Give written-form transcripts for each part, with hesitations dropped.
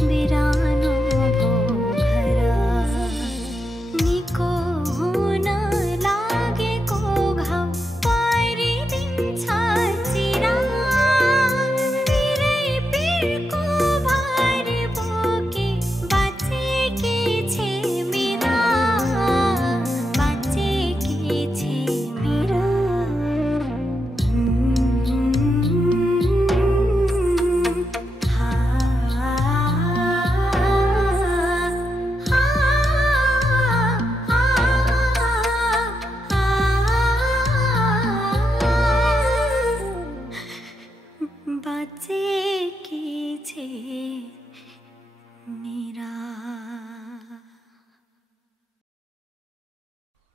बिरानो भो घर निको हुन लागेको घाउ पारिदिन्छ चिरा पिरै पिरको भारी बोके बाँचेकी छे मेरा बाँचेकी छे मेरा बाँचेकी छे मेरा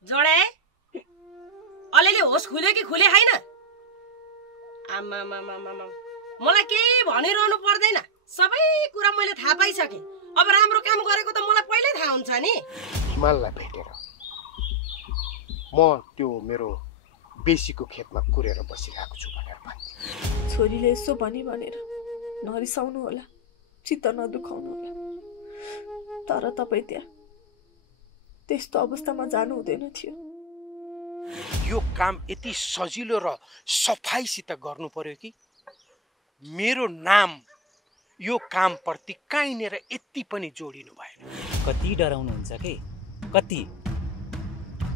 जोडे अलिअलि होस खुल्यो कि खुले छैन? आमा मलाई केही भनिरहनु पर्दैन, सबै कुरा मैले थाहा पाइसकेँ। अब राम्रो काम गरेको त मलाई पहिल्यै थाहा हुन्छ नि। हिमाललाई भेटेर म त्यो मेरो बेसीको खेतमा कुरेर बसिरहेको छु भनेर भन्थे। छोरीले यसो भनेर नरिसाउनु होला, चित्त नदुखाउनु होला। तर तपाईँ त्यहाँ त्यस्तो अवस्थामा जानु हुँदैन थियो। यो काम यति सजिलो र सफाइसित गर्नु पर्यो कि मेरो नाम यो कामप्रति कहीँनिर यति पनि जोडिनु भएन। कति डराउनुहुन्छ के, कति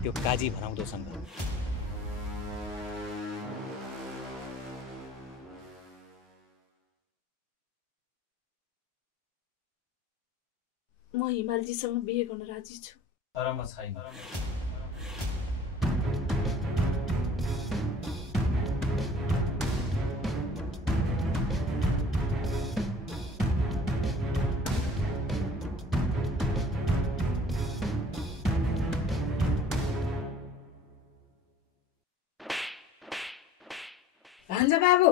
त्यो काजी भनाउँदोसँग। म हिमालजीसँग बिहे गर्न राजी छु। तर म छैन। भान्जा बाबु,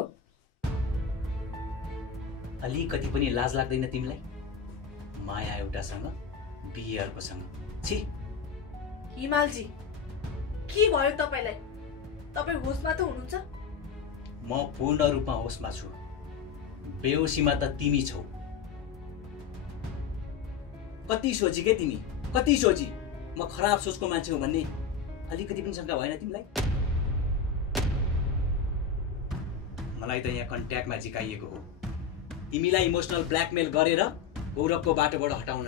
अलिकति पनि लाज लाग्दैन तिमीलाई? माया एउटासँग बिहे अर्कोसँग। छी हिमालजी, के भयो तपाईलाई? तपाईँ होसमा त हुनुहुन्छ? म पूर्ण रूपमा होसमा छु। बेहोसीमा त तिमी छौ। कति सोची के तिमी, कति सोची म खराब सोचको मान्छे हो भन्ने अलिकति पनि शंका भएन तिमीलाई? मलाई त यहाँ कन्ट्याक्टमा जिकाइएको हो तिमीलाई इमोसनल ब्ल्याकमेल गरेर गौरवको बाटोबाट हटाउन।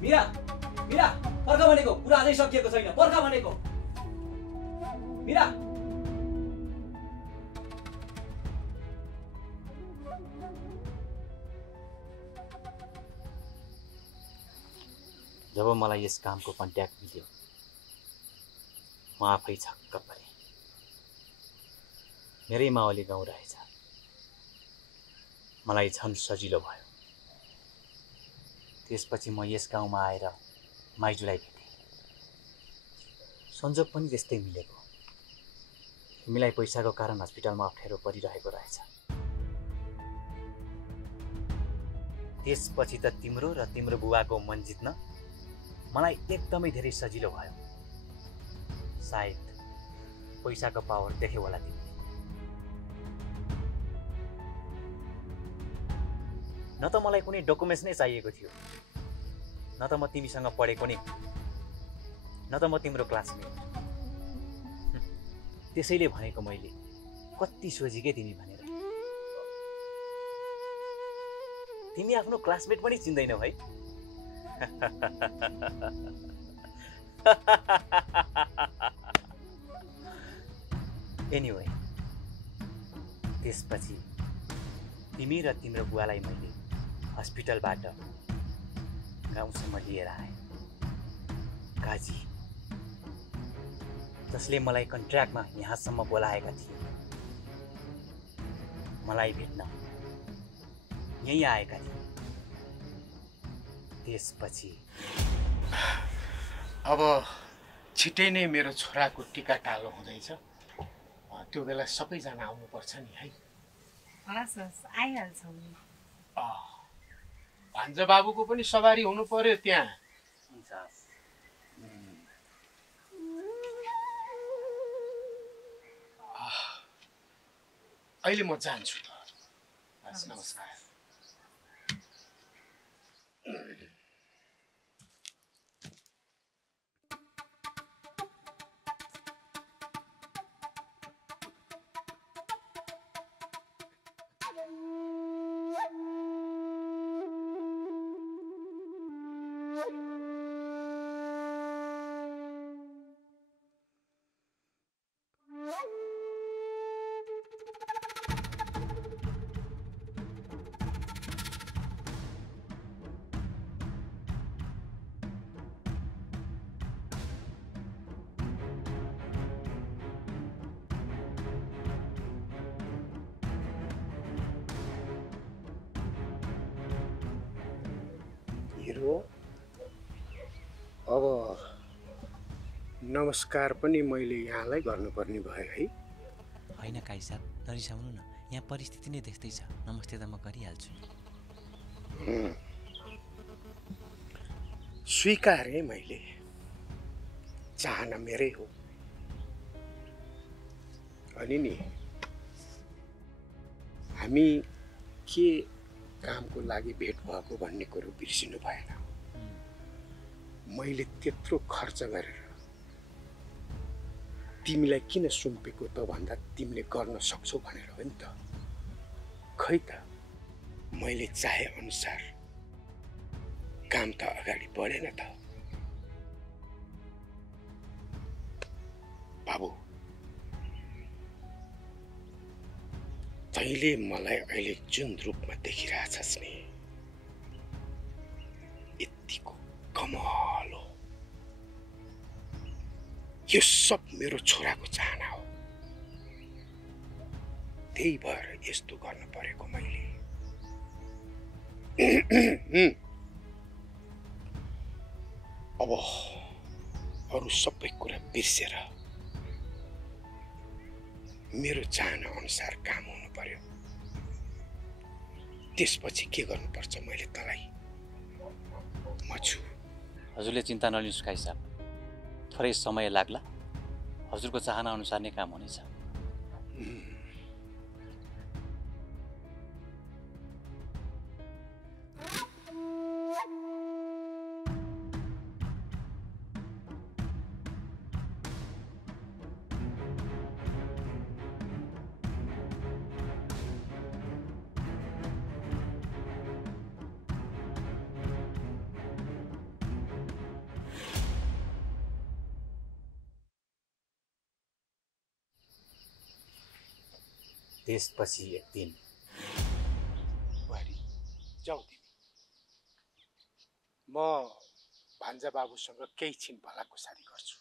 मीरा, मीरा पर्ख भनेको, कुरा अझै सकिएको छैन, पर्ख भनेको। मीरा, जब मलाई यस कामको कन्ट्याक्ट मिल्यो म आफै छक्क परेँ। मेरै मावली गाउँ रहेछ। मलाई झन् सजिलो भयो। त्यसपछि म यस गाउँमा आएर माइजूलाई भेटेँ। संजोग पनि त्यस्तै मिलेको। तिमीलाई पैसाको कारण हस्पिटलमा अप्ठ्यारो परिरहेको रहेछ। त्यसपछि त तिम्रो र तिम्रो बुवाको मन जित्न मलाई एकदमै धेरै सजिलो भयो। सायद पैसाको पावर देख्यो होला तिमीले। न त मलाई कुनै डकुमेन्ट्स नै चाहिएको थियो, न त म तिमीसँग पढेको नि, न त म तिम्रो क्लासमेट। त्यसैले भनेको मैले कति सोझी के तिमी भनेर। तिमी आफ्नो क्लासमेट पनि चिन्दैनौ है? एनीवे, त्यसपछि तिमी र तिम्रो बुवालाई मैले हस्पिटलबाट गाउँसम्म लिएर आएँ। काजी जसले मलाई कन्ट्र्याक्टमा यहाँसम्म बोलाएका थिए, मलाई भेट्न यहीँ आएका थिए। त्यसपछि अब छिटै नै मेरो छोराको टिका टालो हुँदैछ। त्यो बेला सबैजना आउनुपर्छ नि है। हस् हस्, आइहाल्छौँ नि। भान्जा बाबुको पनि सवारी हुनु पर्यो त्यहाँ। अहिले म जान्छु त। नमस्कार। हिरो अब नमस्कार पनि मैले यहाँलाई गर्नुपर्ने भयो है? होइन काई साहब, नरिसाउनु न, यहाँ परिस्थिति नै त्यस्तै छ। नमस्ते त म गरिहाल्छु। स्वीकारेँ मैले, चाहना मेरै हो। अनि नि हामी के कामको लागि भेट भएको भन्ने कुरो बिर्सिनु भएन। मैले त्यत्रो खर्च गरेर तिमीलाई किन सुम्पेको त भन्दा तिमीले गर्न सक्छौ भनेर हो नि त। खै त मैले चाहे अनुसार काम त अगाडि बढेन त। बाबु, तैँले मलाई अहिले जुन रूपमा देखिरहेछस् नि, यतिको कमाल हो। यो सब मेरो छोराको चाहना हो। त्यही भएर यस्तो गर्नु परेको मैले। अब अरू सबै कुरा बिर्सेर मेरो चाहना अनुसार काम हुनु पर्यो। त्यसपछि के गर्नुपर्छ मैले तँलाई म छु। हजुरले चिन्ता नलिनुहोस् काई साहब, थोरै समय लाग्ला, हजुरको चाहना अनुसार नै काम हुनेछ। त्यसपछि एक दिन बुहारी जाऊ तिमी, म भान्जा बाबुसँग केही छिन भलाकुसारी गर्छु।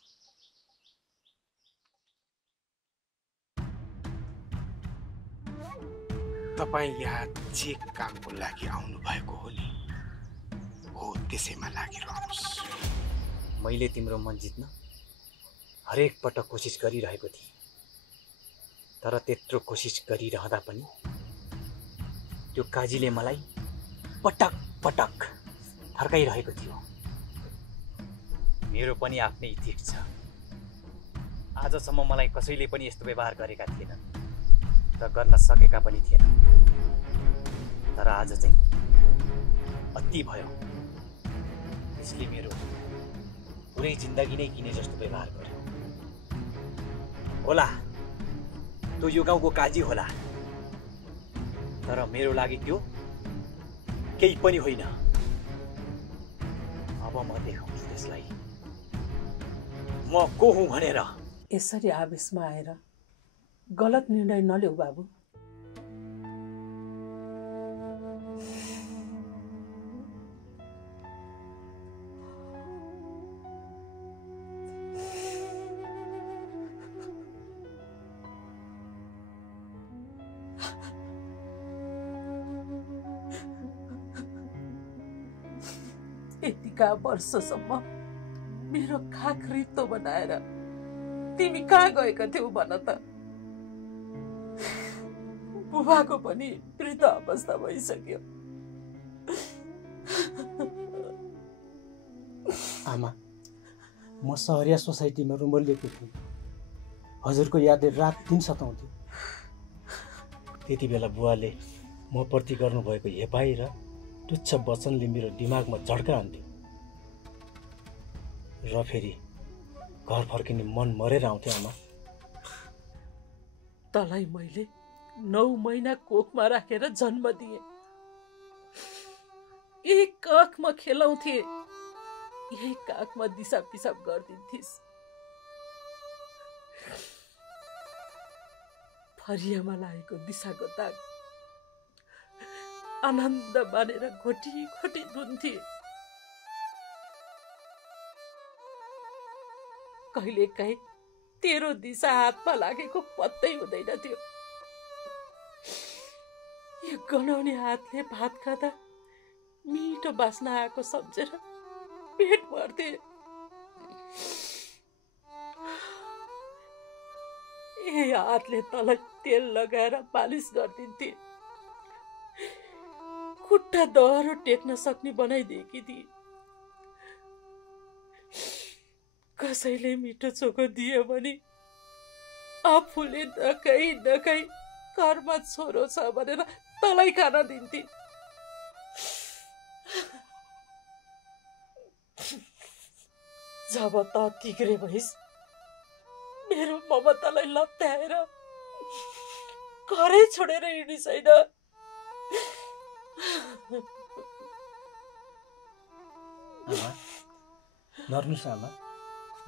तपाईँ यहाँ जे कामको लागि आउनु भएको हो नि, हो त्यसैमा लागिरहनुहोस्। मैले तिम्रो मन जित्न हरेक पटक कोसिस गरिरहेको थिएँ, तर त्यत्रो कोसिस गरिरहँदा पनि त्यो काजीले मलाई पटक पटक फर्काइरहेको थियो। मेरो पनि आफ्नै इतिहास छ। आजसम्म मलाई कसैले पनि यस्तो व्यवहार गरेका थिएनन् र गर्न सकेका पनि थिएनन्, तर आज चाहिँ अति भयो। यसले मेरो पुरै जिन्दगी नै किने जस्तो व्यवहार गर्यो। होला त्यो यो गाउँको काजी होला, तर मेरो लागि त्यो केही पनि होइन। अब म देखाउँछु त्यसलाई म को हुँ भनेर। यसरी आवेशमा आएर गलत निर्णय नलेऊ बाबु। यतिका वर्षसम्म मेरो खाक रित्तो बनाएर तिमी कहाँ गएका थियौ भन त? बुबाको पनि वृद्ध अवस्था भइसक्यो। आमा, म सहरिया सोसाइटीमा रुम लिएको थिएँ। हजुरको यादले रात दिन सताउँथ्यो। त्यति बेला बुवाले म प्रति गर्नुभएको हेपाई र तुच्छ वचनले मेरो दिमागमा झड्का हान्थ्यो र फेरि घर फर्किने मन मरेर आउँथ्यो आमा। तँलाई मैले 9 महिना कोखमा राखेर जन्म दिए, यही काखमा खेलाउँथे, यही काखमा दिसा पिसाब गरिदिन्थिस्। फरियामा लागेको दिसाको दाग आनन्द मानेर घोटी घोटी धुन्थे। कहिलेकाहीँ तेरो दिशा हातमा लागेको पत्तै हुँदैन थियो। यो गनाउने हातले भात खाँदा मिठो बास्ना आएको सम्झेर पेट भर्थे। यही हातले तँलाई तेल लगाएर मालिस गरिदिन्थे, खुट्टा दह्रो टेक्न सक्ने बनाइदिएकी थिए। कसैले मिठो चोखो दियो भने आफूले नखाई नखाई घरमा छोरो छ भनेर तँलाई खान दिन्थे। जब त तिग्रे भइस्, मेरो ममतालाई लत्याएर घरै छोडेर हिँडिसैन। आमा नर्नुहोस् आमा,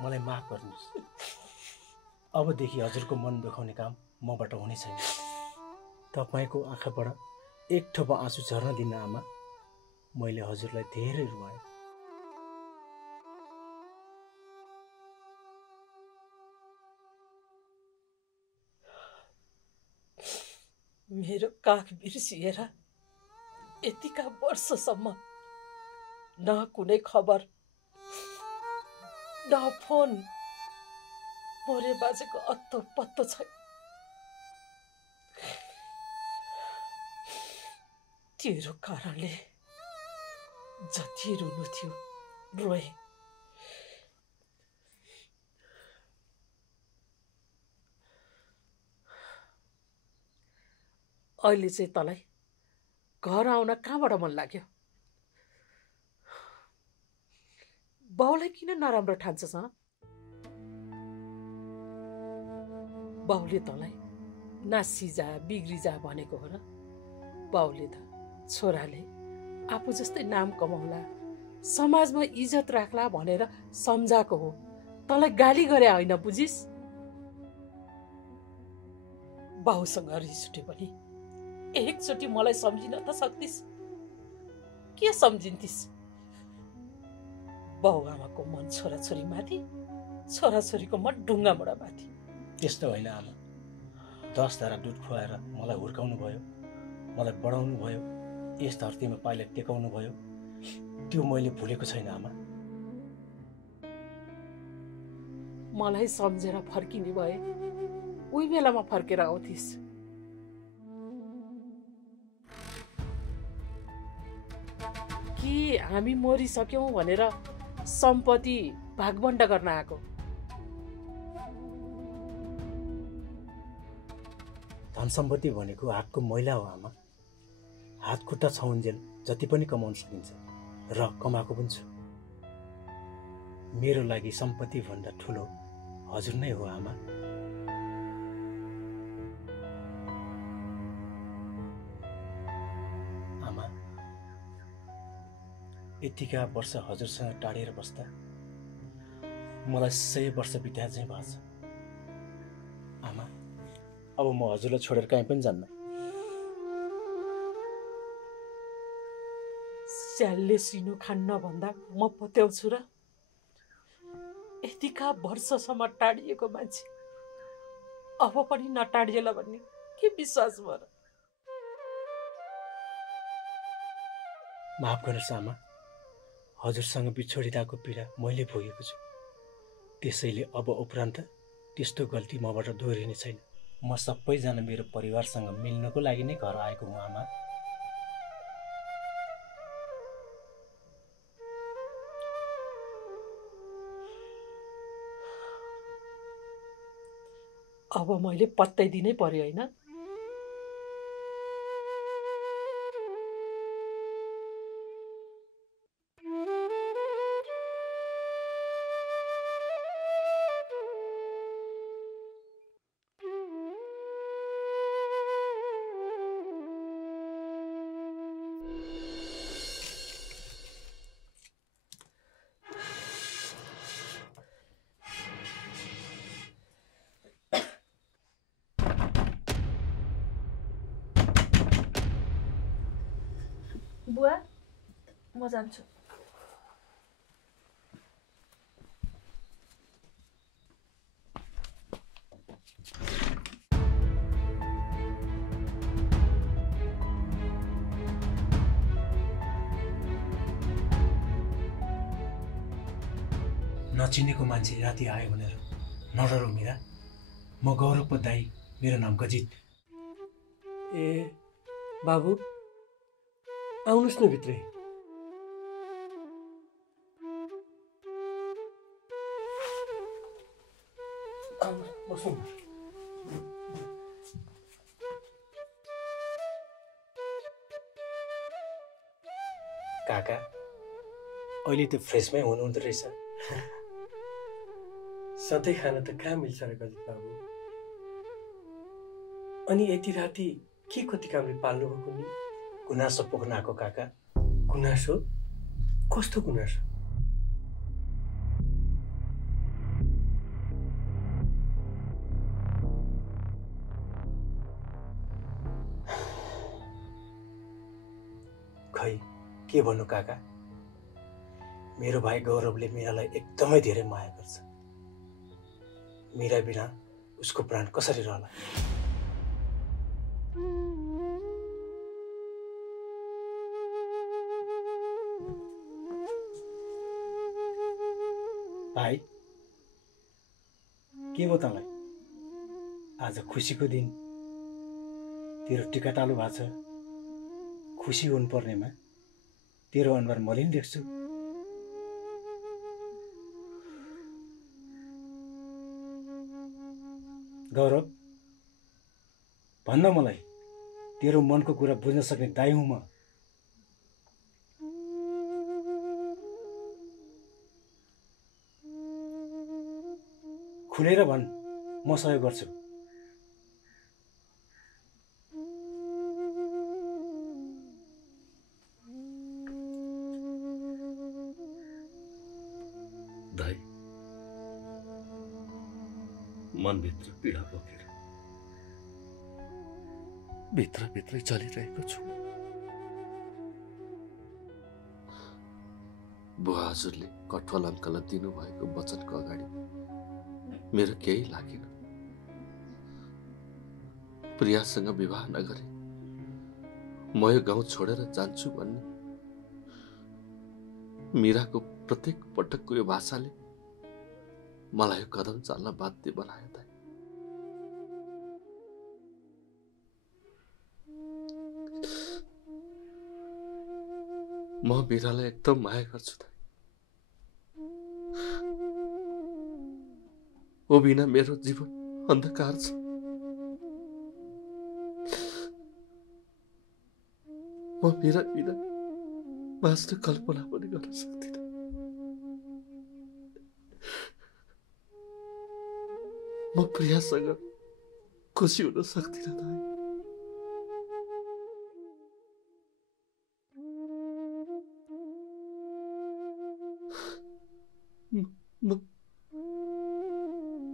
मलाई माफ गर्नुहोस्। अबदेखि हजुरको मन दुखाउने काम मबाट हुने छैन। तपाईँको आँखाबाट एक ठोपा आँसु झर्न दिन आमा, मैले हजुरलाई धेरै रुवाएँ। मेरो काख बिर्सिएर यतिका वर्षसम्म न कुनै खबर, न फोन, मोरे बाजेको अत्तो पत्तो छैन। तेरो कारणले जति रुनु थियो रोए। अहिले चाहिँ तँलाई घर आउन कहाँबाट मन लाग्यो? बाउलाई किन नराम्रो ठान्छस्? बाउले तँलाई नासिजा बिग्रिजा भनेको हो र? बाउले त छोराले आफू जस्तै नाम कमाउला, समाजमा इज्जत राख्ला भनेर सम्झाएको हो। तँलाई गाली गरे होइन, बुझिस्? बाउसँग रिस उठ्यो भने एकचोटि मलाई सम्झिन त सक्दिस्? के सम्झिन्थिस्? बाउ आमाको मन छोराछोरी माथि, छोराछोरीको मन ढुङ्गामुढा माथि। त्यस्तो होइन आमा। 10 धारा दुध खुवाएर मलाई हुर्काउनु भयो, मलाई बढाउनु भयो, यस धरतीमा पाइला टेकाउनु भयो। त्यो मैले भुलेको छैन आमा। मलाई सम्झेर फर्किने भए उही बेलामा फर्केर आउँथिस्। कि हामी मरिसक्यौँ भनेर सम्पत्ति भागबण्ड गर्न आएको? धन सम्पत्ति भनेको हातको मैला हो आमा। हात खुट्टा छाउन्जेल जति पनि कमाउन सकिन्छ र कमाएको पनि छु। मेरो लागि सम्पत्ति भन्दा ठुलो हजुर नै हो आमा। आमा, यतिका वर्ष हजुरसँग टाढेर बस्दा मलाई 100 वर्ष बित्या चाहिँ भएको छ। आमा, अब म हजुरलाई छोडेर कहीँ पनि जान्न। स्यालले सिनो खान्न भन्दा म पत्याउँछु र? यतिका वर्षसम्म टाढिएको मान्छे अब पनि नटाढिएला भन्ने के विश्वास भयो र? माफ गर्नुहोस् आमा, हजुरसँग बिछोडिँदाको पीडा मैले भोगेको छु। त्यसैले अब उपरान्त त्यस्तो गल्ती मबाट दोहोरिने छैन। म सबैजना मेरो परिवारसँग मिल्नको लागि नै घर आएको हुँ आमा। अब मैले पत्याइदिनै पर्यो होइन? बुवा म जान्छु। नचिनेको मान्छे राति आयो भनेर नडरौ मीरा। म गौरव दाई, मेरो नाम गजित। ए बाबु आउनुहोस् न भित्रै। बस्नु। काका अहिले त फ्रेसमै हुनुहुँदो रहेछ। सधैँ खाना त कहाँ मिल्छ र गजित बाबु। अनि यति राति के कति कामले पाल्नुभएको नि? गुनासो पोख्न आएको काका। गुनासो? कस्तो गुनासो? खै के भन्नु काका, मेरो भाइ गौरवले मीरालाई एकदमै धेरै माया गर्छ। मीरा बिना उसको प्राण कसरी रहला? भाइ के भयो तँलाई? आज खुसीको दिन, तेरो टिकाटालो भएको छ। खुसी हुनुपर्नेमा तेरो अनुहार मलिन देख्छु। गौरव भन्न मलाई, तेरो मनको कुरा बुझ्न सक्ने दाइ हुँ म। खुलेर भन्, म सहयोग गर्छु। दाइ, मनभित्र पीडा बोकेर भित्रभित्रै चलिरहेको छु। बुवा हजुरले कठवाल अङ्कललाई दिनुभएको वचनको अगाडि मेरो केही लागेन। प्रियासँग विवाह नगरे म यो गाउँ छोडेर जान्छु भन्ने मीराको प्रत्येक पटकको यो भाषाले मलाई यो कदम चाल्न बाध्य बनायो। दाइ, म मीरालाई एकदम माया गर्छु। दाइ, ओ बिना मेरो जीवन अन्धकार छ। म मीरा बिना बाँच्न कल्पना पनि गर्न सक्दिनँ। म प्रियासँग खुसी हुन सक्दिनँ। दाइ,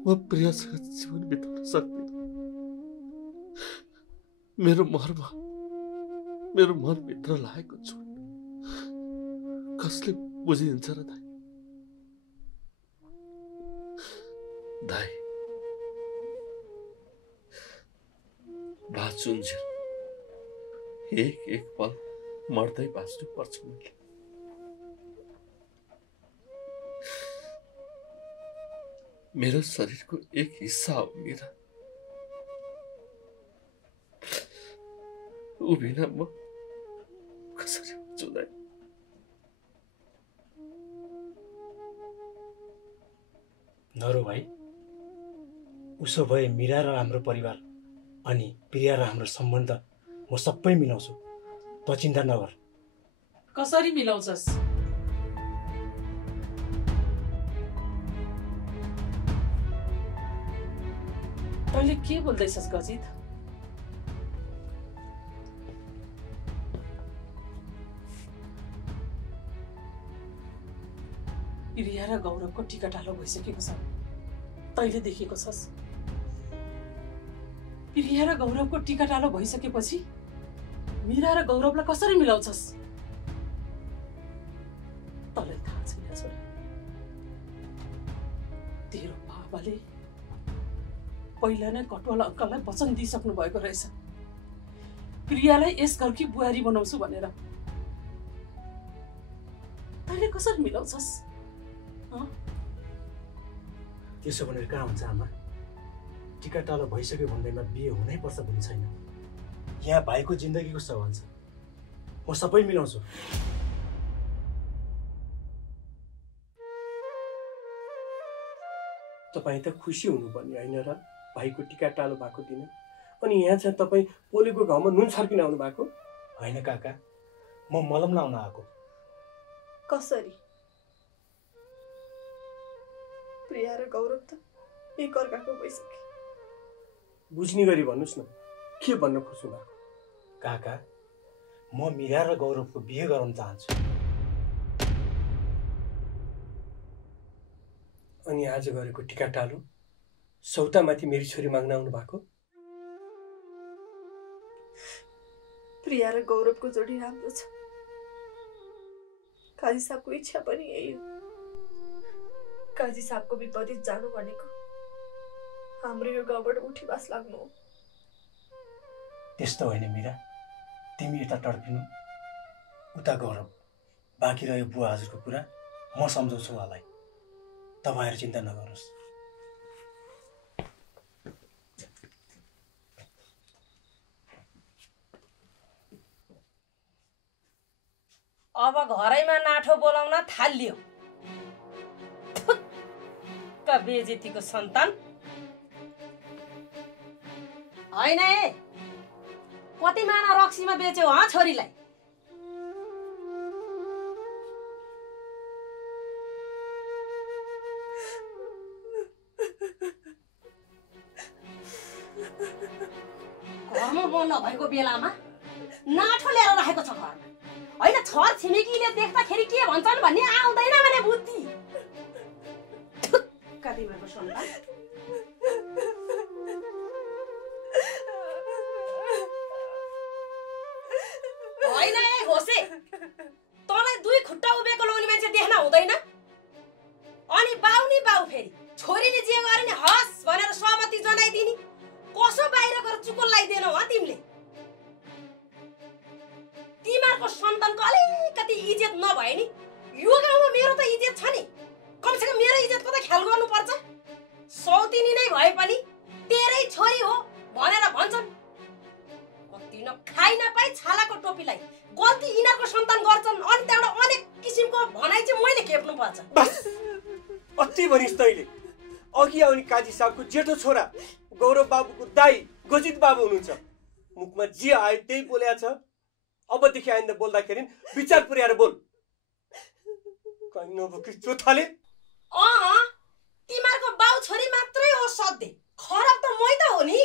म प्रियासँग जीवन बिताउन सक्दिनँ। मेरो मर्म, मेरो मनभित्र लागेको छु कसले बुझिदिन्छ र दाइ? दाइ, बाँचुन्जेल एक एक पल मर्दै बाँच्नु पर्छ। मैले मेरो शरीरको एक हिस्सा हो मीरा। ऊ बिना म कसरी हुन्छु दाइ? नरो भाइ, उसो भए मीरा र हाम्रो परिवार अनि प्रिया र हाम्रो सम्बन्ध म सबै मिलाउँछु। त चिन्ता नगर। कसरी मिलाउँछस्? तैँले के बोल्दैछस् गजित? प्रिया र गौरवको टिकाटालो भइसकेको छ, तैँले देखेको छस्। प्रिया र गौरवको टिकाटालो भइसकेपछि मीरा र गौरवलाई कसरी मिलाउँछस्? तपाईँले पहिला नै कटवाल अङ्कललाई वचन दिइसक्नु भएको रहेछ प्रियालाई यस घरकी बुहारी बनाउँछु भनेर। तैँले कसरी मिलाउँछस्? त्यसो भनेर कहाँ हुन्छ आमा? टिका टालो भइसक्यो भन्दैमा बिहे हुनै पर्छ भन्ने छैन। यहाँ भाइको जिन्दगीको सवाल छ, म सबै मिलाउँछु। तपाईँ त खुसी हुनुपर्ने होइन र भाइको टिका टालो भएको दिन? अनि यहाँ चाहिँ तपाईँ पोलेको घाउमा नुन छर्किन आउनु भएको? होइन काका, म मलम लाउन आएको। कसरी? प्रिया र गौरव त एक अर्काको भइसके। बुझ्ने गरी भन्नुहोस् न, के भन्न खोज्नु भएको? काका, म मीरा र गौरवको बिहे गराउन चाहन्छु। अनि आज गरेको टिका टालो सौतामाथि मेरी छोरी माग्न आउनु भएको? प्रिया र गौरवको जोडी राम्रो छ। काजी साहबको इच्छा पनि यही हो। काजी साहबको विपरीत जानु भनेको हाम्रो यो गाउँबाट उठी बास लाग्नु हो। त्यस्तो होइन मीरा, तिमी यता तडपिनु, उता गौरव। बाँकी रह्यो बुवा हजुरको कुरा, म सम्झाउँछु उहाँलाई। तपाईँहरू चिन्ता नगर्नुहोस्। अब घरैमा नाठो बोलाउन थालियो। थुक्क बेजेतीको सन्तान। होइन ए, कति माना रक्सीमा बेच्यौ ह छोरीलाई? घरमा बोल्न भएको बेलामा नाठो ल्याएर राखेको छ घरमा। होइन, छर छिमेकीले देख्दाखेरि के भन्छन् भन्ने आउँदैन भने बुद्धि। ठुक्क तिमीहरूको सन्तान। होइन ए घोसे, तँलाई दुई खुट्टा उभिएको लोनी मान्छे देख्न हुँदैन? अनि बाउ नि बाउ, फेरि छोरीले जे गरे नि हस् भनेर सहमति जनाइदिने। कसो बाहिर गएर चुको लगाइदिएनौ ह तिमीले? तिमीहरूको सन्तानको अलिकति इज्जत नभए नि यो गाउँमा मेरो त इज्जत छ नि। कमसेकम मेरो इज्जतको त ख्याल गर्नुपर्छ। सौतिनी नै भए पनि तेरै छोरी हो भनेर भन्छन्। कति न खाइ नपाई छालाको टोपीलाई गल्ती यिनीहरूको सन्तान गर्छन्। अनि त्यहाँबाट अनेक किसिमको भनाइ चाहिँ मैले खेप्नु पर्छ। बस अति भनिस् तैँले। अघि आउने काजी साहबको जेठो छोरा गौरव बाबुको दाई गजित बाबु हुनुहुन्छ। मुखमा जे आयो त्यही बोलेको छ। अबदेखि आइन्दा बोल्दाखेरि विचार पुर्याएर बोल। कहीँ नभुकी चोथाले। तिमीहरूको बाउ छोरी मात्रै हो सधैँ, खराब त मै त हो नि।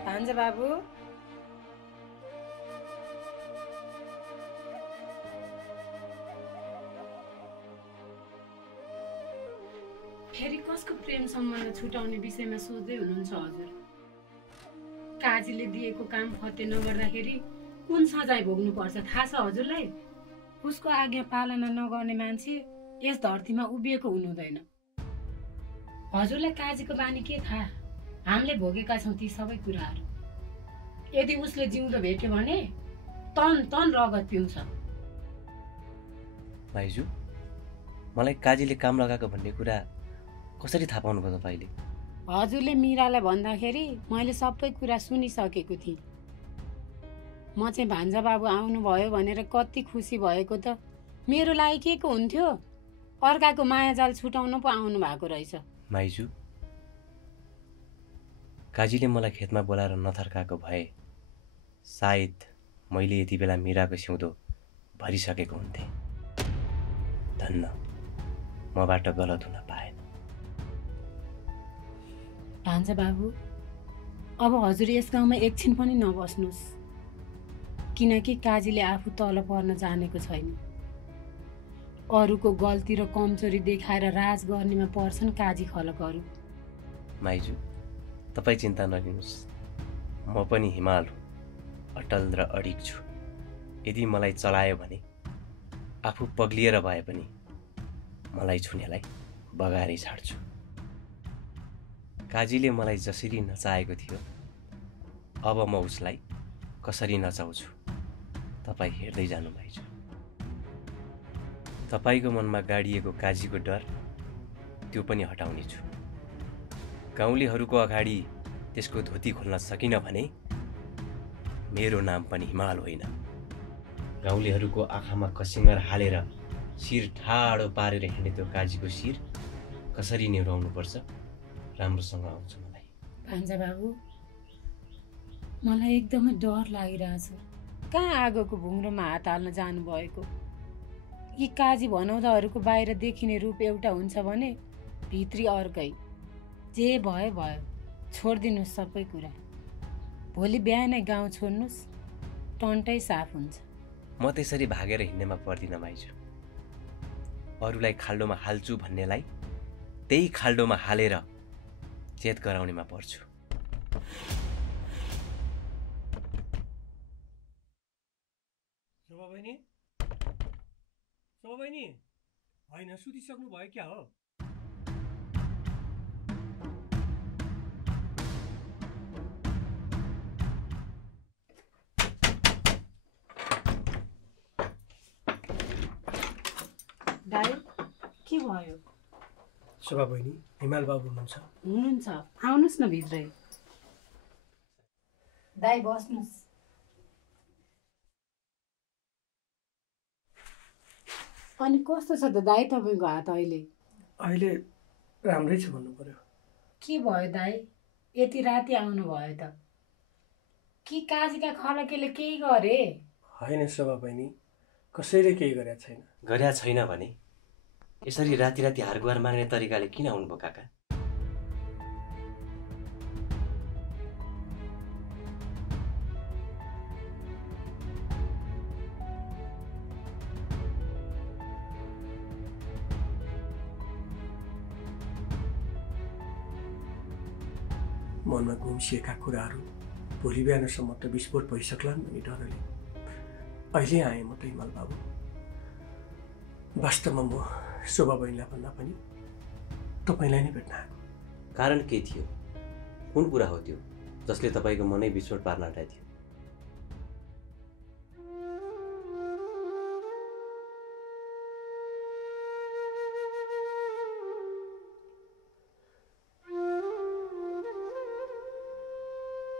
भान्जा बाबु, फेरि कसको प्रेम सम्बन्ध छुटाउने विषयमा सोच्दै हुनुहुन्छ हजुर? काजीले दिएको काम फत्ते नगर्दाखेरि कुन सजाय भोग्नु पर्छ थाहा छ हजुरलाई? उसको आज्ञा पालना नगर्ने मान्छे यस धरतीमा उभिएको हुनुहुँदैन। हजुरलाई काजीको बानी के थाहा? हामीले भोगेका छौँ ती सबै कुराहरू। यदि उसले जिउँदो भेट्यो भने तन तन रगत पिउँछ। भाइजू, मलाई काजीले काम लगाएको भन्ने कुरा कसरी थाहा पाउनुभयो तपाईँले? हजुरले मीरालाई भन्दाखेरि मैले सबै कुरा सुनिसकेको थिएँ। म चाहिँ भान्जा बाबु आउनुभयो भनेर कति खुसी भएको त मेरो लागि के को हुन्थ्यो? अर्काको मायाजाल छुटाउन पो आउनु भएको रहेछ। माइजू, काजीले मलाई खेतमा बोलाएर नथर्काएको भए सायद मैले यति बेला मीराको सिउँदो भरिसकेको हुन्थेँ। धन्न, मबाट गलत हुन पाएन। भान्जा बाबु, अब हजुर यस गाउँमा एकछिन पनि नबस्नुहोस्, किनकि काजीले आफू तल पर्न जानेको छैन। अरूको गल्ती र कमजोरी देखाएर राज गर्नेमा पर्छन् काजी खलकहरू। माइजू, तपाईँ चिन्ता नलिनुहोस्, म पनि हिमाल हुँ, अटल र अडिग छु। यदि मलाई चलायो भने आफू पग्लिएर भए पनि मलाई छुनेलाई बगारै छाड्छु। काजीले मलाई जसरी नचाहेको थियो, अब म उसलाई कसरी नचाउँछु तपाईँ हेर्दै जानु माइजू। तपाईँको मनमा गाडिएको काजीको डर त्यो पनि हटाउने छु। गाउँलेहरूको अगाडि त्यसको धोती खोल्न सकिन भने मेरो नाम पनि हिमाल होइन। गाउँलेहरूको आँखामा कसिङ्गर हालेर शिर ठाडो पारेर हिँड्ने त्यो काजीको शिर कसरी निहुराउनुपर्छ राम्रोसँग आउँछ मलाई। भान्जा बाबु, मलाई एकदमै डर लागिरहेछ। कहाँ आगोको भुङ्रोमा हात हाल्न जानुभएको? यी काजी भनौदाहरूको बाहिर देखिने रूप एउटा हुन्छ भने भित्री अर्कै। जे भयो भयो, छोडिदिनुहोस् सबै कुरा। भोलि बिहानै गाउँ छोड्नुहोस्, टन्टै साफ हुन्छ। म त्यसरी भागेर हिँड्नेमा पर्दिनँ माइजू। अरूलाई खाल्डोमा हाल्छु भन्नेलाई त्यही खाल्डोमा हालेर चेत गराउनेमा पर्छु। शोभा बहिनी, शोभा बहिनी, होइन सुतिसक्नु भयो क्या हो? दाइ, के भयो? शोभा बहिनी, हिमाल बाबु हुनुहुन्छ, आउनुहोस् न भित्रै। दाइ बस्नुहोस्। अनि कस्तो छ त दाइ तपाईँको हात अहिले? अहिले राम्रै छ भन्नु पर्यो। के भयो दाइ, यति राति आउनुभयो त? कि काजीका खलकेले केही गरे? होइन शोभा बहिनी, कसैले केही गरेका छैन। गरेका छैन भने यसरी राति राति हारगुहार माग्ने तरिकाले किन आउनुभयो काका? मनमा गुम्सिएका कुराहरू भोलि बिहानसम्म त विस्फोट भइसक्लान् भन्ने डरले अहिले आएँ म त हिमाल बाबु। वास्तवमा म शोभा बहिनीलाई भन्दा पनि तपाईँलाई नै भेट्न आएको। कारण के थियो? कुन कुरा हो त्यो जसले तपाईँको मनै विस्फोट पार्न आँटेको थियो?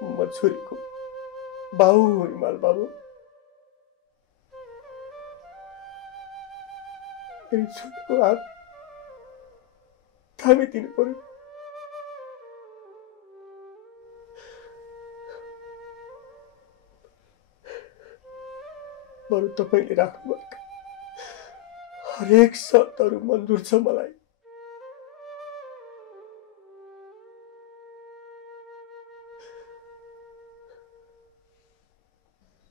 म छोरीको बाउ हो हिमाल बाबु। मेरो छोरीको हात थामिदिनु पर्यो। बरु तपाईँले राख्नुभएका हरेक शर्तहरू मन्जुर छ मलाई।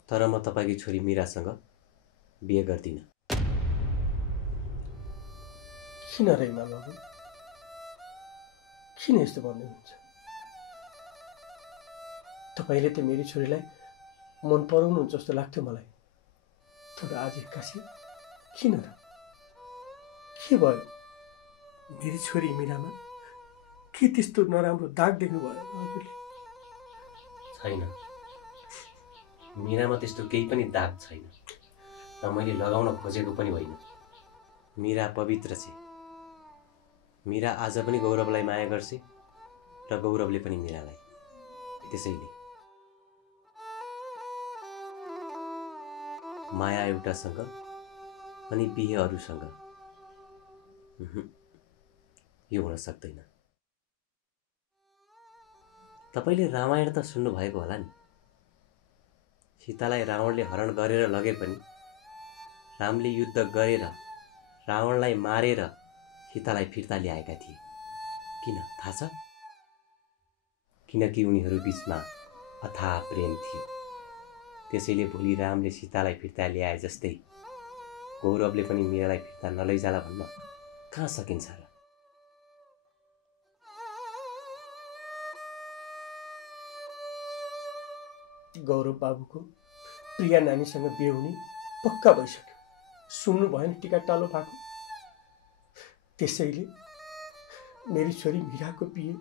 तर म तपाईँकी छोरी मीरासँग बिहे गर्दिनँ। किन र हिमाल बाबु, किन यस्तो भन्नुहुन्छ? तपाईँले त मेरी छोरीलाई मन पराउनुहुन्छ जस्तो लाग्थ्यो मलाई। तर आज एक्कासी किन र? के भयो? मेरी छोरी मीरामा के त्यस्तो नराम्रो दाग देख्नुभयो हजुरले? छैन, मीरामा त्यस्तो केही पनि दाग छैन र मैले लगाउन खोजेको पनि होइन। मीरा पवित्र छे। मीरा आज पनि गौरवलाई माया गर्छ र गौरवले पनि मीरालाई। त्यसैले माया एउटासँग अनि बिहे अरूसँग यो हुन सक्दैन। तपाईले रामायण त सुन्नु भएको होला नि। सीतालाई रावणले हरण गरेर लगे पनि रामले युद्ध गरेर रावणलाई मारेर सीतालाई फिर्ता ल्याएका थिए। किन थाहा छ? किनकि उनीहरू बीचमा अथाह प्रेम थियो। त्यसैले भोलि रामले सीतालाई फिर्ता ल्याए जस्तै गौरवले पनि मीरालाई फिर्ता नलैजाला भन्न कहाँ सकिन्छ र? गौरव बाबुको प्रिया नानीसँग बिहे हुने पक्का भइसक्यो। सुन्नु भएन टिका टालो भएको? त्यसैले मेरी छोरी मीराको बिहे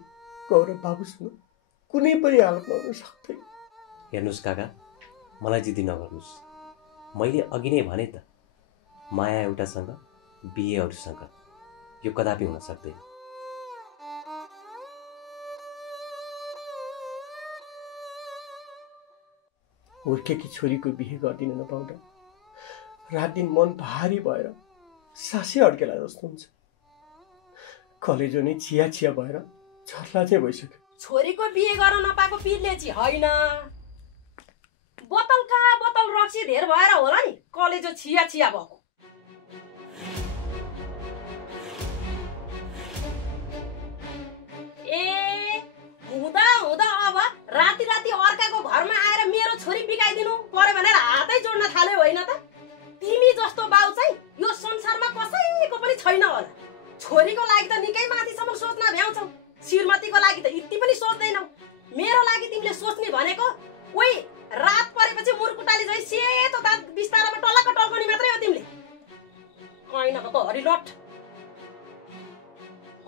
गौरव बाबुसँग कुनै पनि हालतमा हुन सक्दैन। हेर्नुहोस् काका, मलाई जिद्दी नगर्नुहोस्। मैले अघि नै भने त, माया एउटासँग बिहे अरूसँग, यो कदापि हुन सक्दैन। हुर्केकी छोरीको बिहे गरिदिन नपाउँदा रात दिन मन भारी भएर सासै अड्केला जस्तो हुन्छ। कलेजो नै चिया चिया भएर छर्ला चाहिँ भइसक्यो। छोरीको बिहे गर्न नपाएको पिरले चाहिँ होइन, बोतल कहाँ बोतल रक्सी धेर भएर होला नि कलेजो छिया छिया भएको। ए हुँदा हुँदा अब राति राति अर्काको घरमा आएर मेरो छोरी बिगाइदिनु पर्यो भनेर हातै जोड्न थाल्यो होइन त? तिमी जस्तो बाउ चाहिँ यो संसारमा कसैको पनि छैन होला। छोरीको लागि त निकै माथिसम्म सोच्न भ्याउँछौ, श्रीमतीको लागि त यति पनि सोच्दैनौ। मेरो लागि तिमीले सोच्ने भनेको ओइ रात परेपछि मुरकुटाली झै सेतो दाँत बिस्तारामा टल्लाको टल्कनी मात्रै हो तिमीले। कैनको हरिलट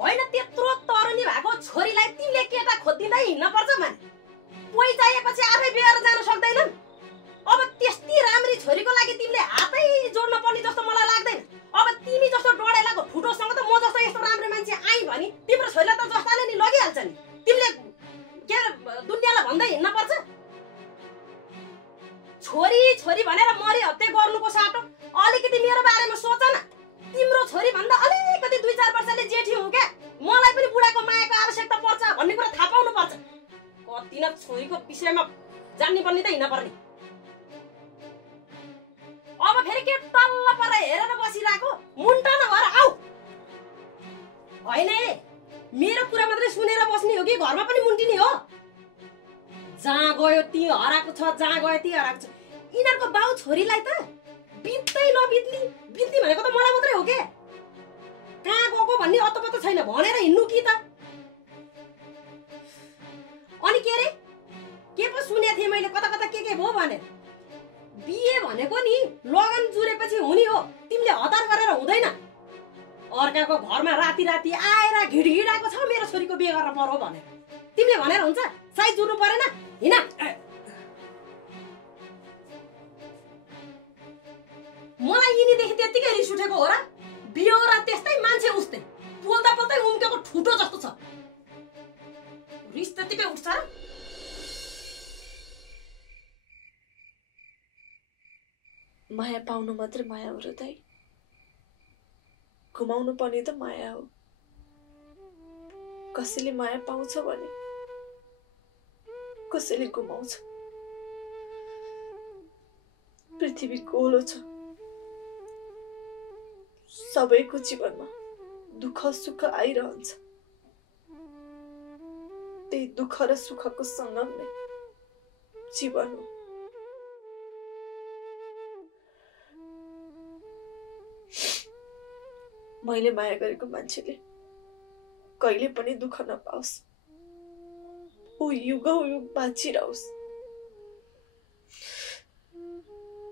होइन, त्यत्रो तरुनी भएको छोरीलाई तिमीले केटा खोजिँदै हिँड्न पर्छ भने कोही चाहिएपछि आफै बिहेर जान सक्दैनन्। अब त्यस्ती राम्री छोरीको लागि तिमीले हातै जोड्न पर्ने जस्तो मलाई लाग्दैन। अब तिमी जस्तो डडेलाको ठुटोसँग त म जस्तो यस्तो राम्रो मान्छे आइ भनी तिम्रो छोरीलाई त जस्ताले नि लगिहाल्छ नि। तिमीले के दुनियाँलाई भन्दै हिँड्न पर्छ? छोरी छोरी भनेर मरि हत्या गर्नुको साटो अलिकति मेरो बारेमा सोच न। तिम्रो छोरी भन्दा अलिकति 2-4 वर्षले जेठी हुँ क्या, मलाई पनि बुढाको मायाको आवश्यकता पर्छ भन्ने कुरा थाहा पाउनु पर्छ। कति न छोरीको विषयमा जान्ने पर्ने त हिँड्न पर्ने। अब फेरि के टल्ल पर हेरेर बसिरहेको? मुन्टा नभएर आऊ। होइन मेरो कुरा मात्रै सुनेर बस्ने हो कि घरमा पनि मुन्टिने हो? जहाँ गयो ती हराएको छ, जहाँ गयो ती हराएको छ। यिनीहरूको बाउ छोरीलाई त बित्दै नबित्ने बित्ने भनेको त मलाई मात्रै हो के? कहाँ गएको भन्ने अत्तो छैन भनेर हिँड्नु कि त? अनि के रे, के पो सुनेको थिएँ मैले कता कता के भयो भनेर? बिहे भनेको नि लगन जुरेपछि हुने हो, तिमीले हतार गरेर हुँदैन। अर्काको घरमा राति राति आएर घिडघिडाएको छ मेरो छोरीको बिहे गर्न पर्यो भनेर तिमीले भनेर हुन्छ? साइज जुर्नु परेन? हिँड। मलाई यिनीदेखि त्यत्तिकै रिस उठेको हो र? बिहे र त्यस्तै मान्छे उस्तै बोल्दा बोल्दै उम्केको ठुटो जस्तो छ। रिस त्यत्तिकै उठ्छ र? माया पाउनु मात्र माया हो र दाइ? घुमाउनु पर्ने त माया हो। कसैले माया पाउँछ भने कसैले गुमाउँछ। पृथ्वी गोलो छ, सबैको जीवनमा दुःख सुख आइरहन्छ। त्यही दुःख र सुखको सङ्गम नै जीवन हो। मैले माया गरेको मान्छेले कहिले पनि दुःख नपाओस्, ऊ युगौँ युग बाँचिरहोस्।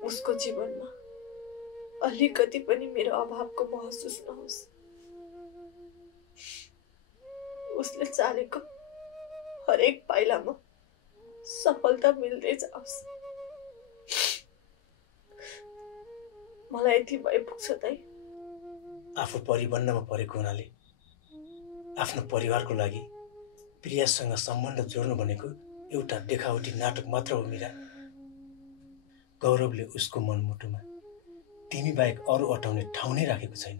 उसको जीवनमा अलिकति पनि मेरो अभावको महसुस नहोस्। उसले चालेको हरेक पाइलामा सफलता मिल्दै जाओस्। मलाई यति भए पुग्छ दाइ। आफू परिबन्धमा परेको हुनाले आफ्नो परिवारको लागि प्रियासँग सम्बन्ध जोड्नु भनेको एउटा देखावटी नाटक मात्र हो मीरा। गौरवले उसको मनमुटुमा तिमी बाहेक अरू अटाउने ठाउँ नै राखेको छैन।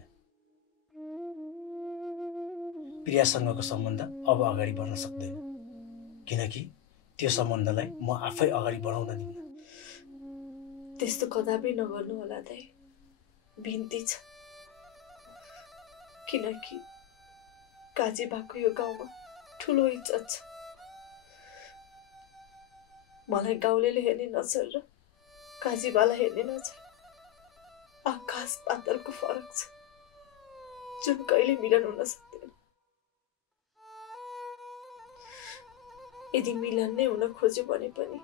प्रियासँगको सम्बन्ध अब अगाडि बढ्न सक्दैन, किनकि त्यो सम्बन्धलाई म आफै अगाडि बढाउन दिन्न। त्यस्तो कदापि नगर्नु होला दाइ, बिन्ती छ। किनकि काजी भएको यो गाउँमा ठुलो इज्जत छ। मलाई गाउँलेले हेर्ने नजर र काजीबाला हेर्ने नजर आकाश पातलको फरक छ, जुन कहिले मिलन हुन सक्दैन। यदि मिलन नै हुन खोज्यो भने पनि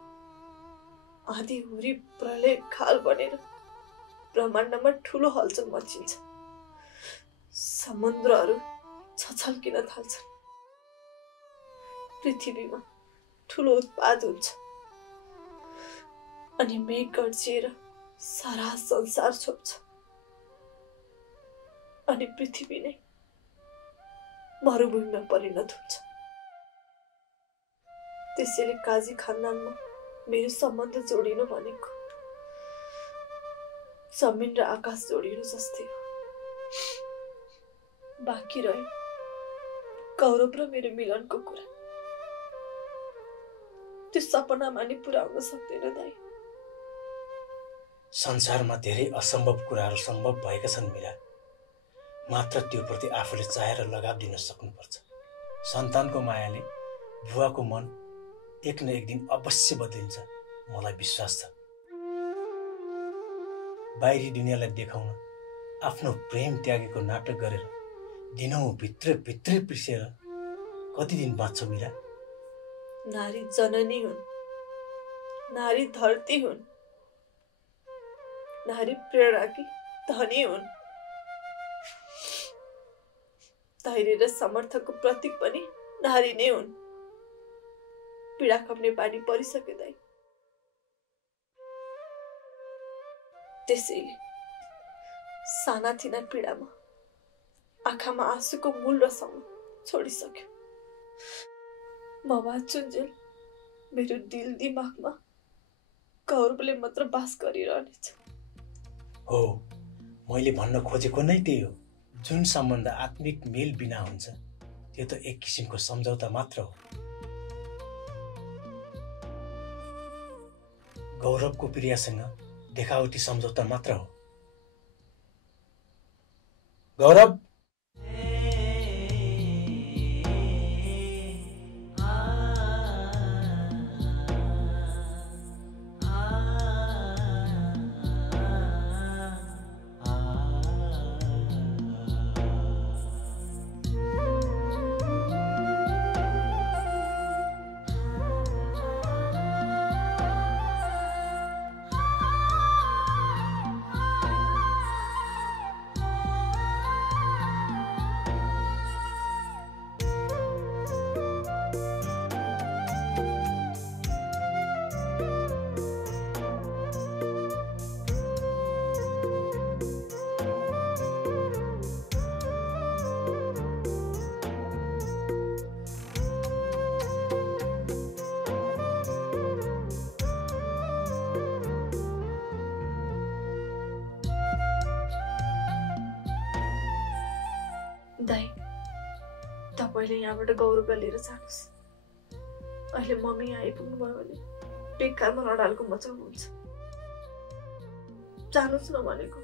आधी हुरी प्रलय खाल बनेर ब्रह्माण्डमा ठुलो हलचल मचिन्छ, समुद्रहरू छछल्किन थाल्छन्, पृथ्वीमा ठुलो उत्पाद हुन्छ, अनि मेघ गर्जिएर सारा संसार छोप्छ, अनि पृथ्वी नै मरुभूमिमा परिणत हुन्छ। त्यसैले काजी खानदानमा मेरो सम्बन्ध जोडिनु भनेको जमिन र आकाश जोडिनु जस्तै हो। बाँकी रह्यो गौरव र मेरो मिलनको कुरा, त्यो सपनामा नि पुर्याउन सक्दैन दाइ। संसारमा धेरै असम्भव कुराहरू सम्भव भएका छन् मीरा, मात्र त्यो प्रति आफूले चाहेर लगाव दिन सक्नुपर्छ। सन्तानको मायाले बुवाको मन एक न एक दिन अवश्य बदलिन्छ, मलाई विश्वास छ। बाहिरी दुनियाँलाई देखाउन आफ्नो प्रेम त्यागेको नाटक गरेर दिनौँ भित्रै पिसेर कति दिन बाँच्छौ मीरा? नारी जननी हुन्, नारी धरती हुन्, नारी प्रेरणाकी धनी हुन्, धैर्य र समर्थको प्रतीक पनि नारी नै हुन्। पीडा खप्ने बानी परिसके दाइ। त्यसैले सानातिना पीडामा आँखामा आँसुको मूल रसाउन छोडिसक्यो। म बाँचुन्जेल मेरो दिल दिमागमा गौरवले मात्र बास गरिरहनेछ। हो, मैले भन्न खोजेको नै त्यही हो। जुन सम्बन्ध आत्मिक मेल बिना हुन्छ त्यो त एक किसिमको सम्झौता मात्र हो। गौरवको प्रियासँग देखावटी सम्झौता मात्र हो। गौरव, दाइ, तपाईँले यहाँबाट गौरवलाई लिएर जानुहोस्। अहिले मम्मी आइपुग्नु भयो भने बेकारमा लडालको मचाउ हुन्छ। जानुहोस् न भनेको।